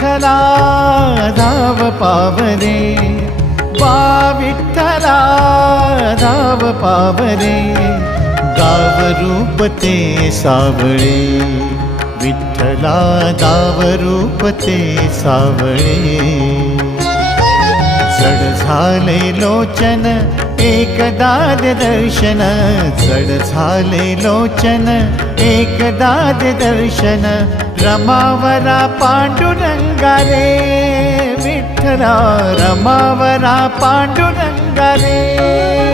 विठ्ठला धाव पावरे, बा विठ्ठला धाव पावरे, गाव रूप ते सावळे, विठ्ठला गाव रूप ते सावळे. जड झाले लोचन एकदा दर्शन, जड झाले लोचन एकदा दर्शन, रमावरा पांडुरंगा रे, विठ्ठला रमावरा पांडुरंगा रे.